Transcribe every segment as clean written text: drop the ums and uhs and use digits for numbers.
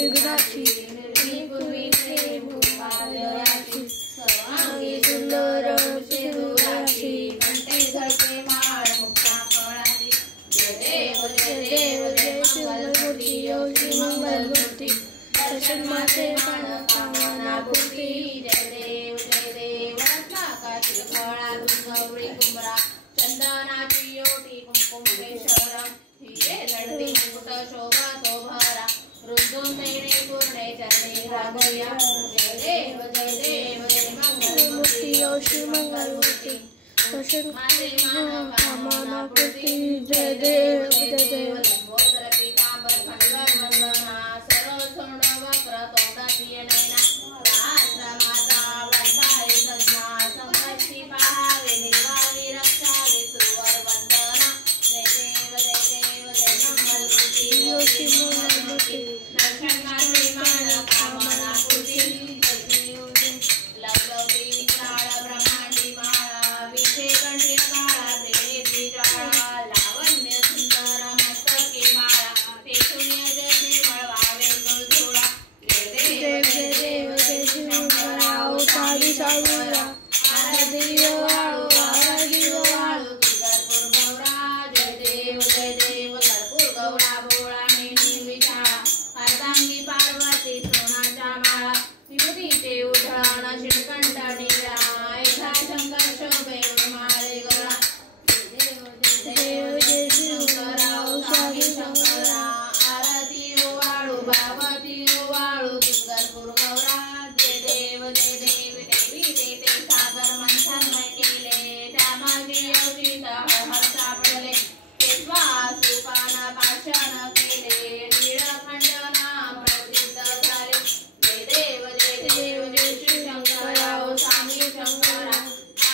विघ्नाची पूर्वी भूपालयाची सर्वांगी सुंदर सिंदुराची कंठे धरते माळ मुक्ता फळाची जय देव जय मंगलमूर्ती योगी मंगलमूर्ती दर्शन माते कामना पूर्ती जय देव रत्नाकाशी फळातून गौरी कुंभरा चंदनाची योटी कुंकुमेश्वरम हिरे लढती मुकुट शोभा तो भरा रुंदून देणे पूर्णे चरणी राघया जय देव जय मंगलमूर्ती योगी मंगलमूर्ती दर्शन माते कामना पूर्ती जय देव लंबोदर पीतांबर खंडवर वंदना सरळ स्वर्ण वक्र तोंडाची नैना रात्र माता वंदाय सजना संकटी पाहावे निर्वावी रक्षावे सुवर वंदना जय देव जय मंगलमूर्ती योगी मंगलमूर्ती दर्शन माते कामना पूर्ती लवलवी विशाळ ब्रह्मांडी माळा विषे कंठे काळा देवी जाळा लावण्य सुंदर मस्तकी माळा पेशुन्य जैसे मळवावे गुळझोळा जय देव जय शिवराव साधी साळूरा आरती वाळू तुळजापूर गौरा जय देव कर्पूर गौरा भोळा मेनी विशाळा अर्धांगी पार्वती सोनाच्या माळा विभूतीचे उधळण शिरकंठ निळा एका शंकर शोभे माळे गळा देव जय शिवराव स्वामी शंकरा आरती वाळू बाबती वाळू तुळजापूर गौरा जय देव देवी देते सागर मंथन केले त्या मागे योगी हर सापडले पेशवा सुपान भाषण केले नीळखंडना प्रसिद्ध झाले जय देव जय शिवशंकराव स्वामी शंकरा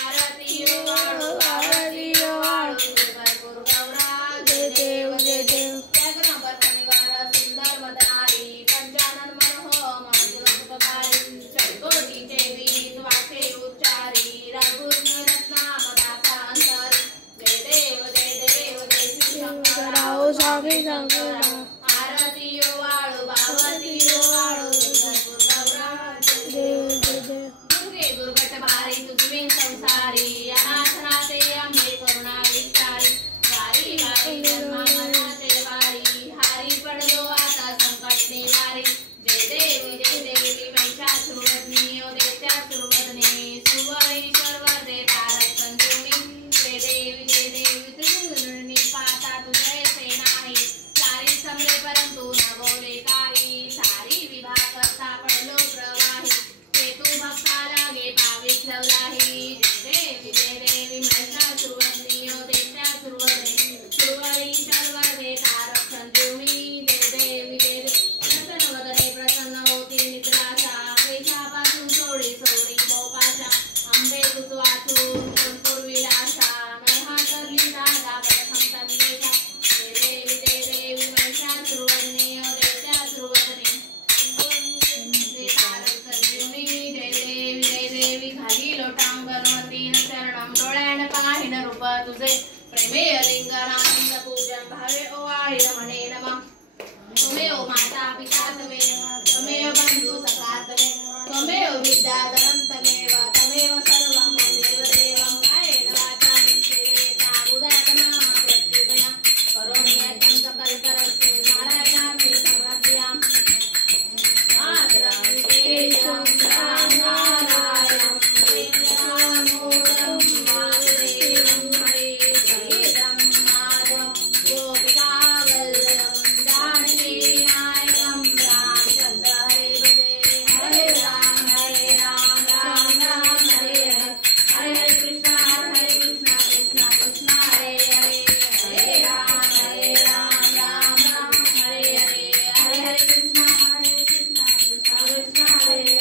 आरती वाळू तुळजापूर गौरा जय देव त्यागनंबर शनिवार सुंदर मदनारी पंचानन मनोहम सुखकारी चौकोटीचे बीज वाचे उच्चारी रघुज्ञ रत्नामदासा अंतरी जय देव जय शिवशंकराव स्वामी शंकरा आरती वाळू बावती वाळू तुळजापूर गौरा जय दुर्गे दुर्गट भारी तुझी संसारी अनाथनाथे अंबे करुणा विस्तारी वारी वारी जन्मामरणाचे वारी हारी पडलो आता संकट निवारी जय देवी महिषासुरवदनी देत्या सुरवदने सुवईश्वर वरदे तारक संजीवनी जय देवी त्रिगुणी पाता तुझे नाही सारी समरे परंतु न बोले काही सारी विभा करता पडलो प्रवाही ते तू भक्ता लागे पावित लवलाही जय देवी महिषासुरवदनी देत्या सुरवदने सुवईश्वर वरदे तारक संजीवनी जय देवी प्रसन्न वदने प्रसन्न होती निद्राशा क्लेशापासून सोडी भोपाशा अंबे तुझ वाचून पूर्वीलाशा नहा करली जागा प्रथम संदेशा जय देवी महिषासुरवदनी देत्या सुरवदने तारक संजीवनी जय देवी घाली लोटांगणवतीन शरणम डोळ्यान पाहिन रूप तुझे प्रेमे लिंगनानंद पूजन भावे ओवाळीन म्हणे नमः त्वमेव माता पिता त्वमेव बंधु सखा त्वमेव विद्या धनं त्वमेव सर्वं मम देवं कायेन वाचा मनसेवेता उदयतना प्रत्युदया करोमि यज्ञं सकलकरस्तु नारायणामि समर्पयामि आदरं केशवं नारायणं विद्यामूलं वासुदेवं हरिं माधवं गोपिकावल्लभं जानकीनायकं रामचन्द्र हरे राम राम राम हरे हरे कृष्ण कृष्ण कृष्ण हरे हरे हरे राम राम हरे हरे कृष्ण कृष्ण कृष्ण हरे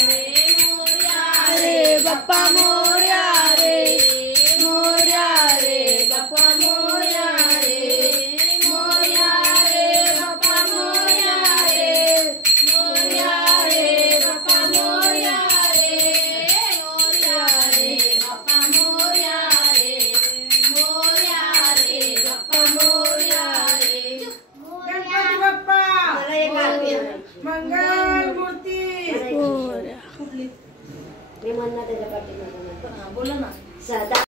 हरे बप्पा मोरया रे बप्पा मोरया बप्पा मोरया बप्पा मोरया बप्पा मोरया बप्पा मोरया गणपती बाप्पा मंगल कुठली मी म्हणणार त्याच्या पाठीमागे बोला ना. सदा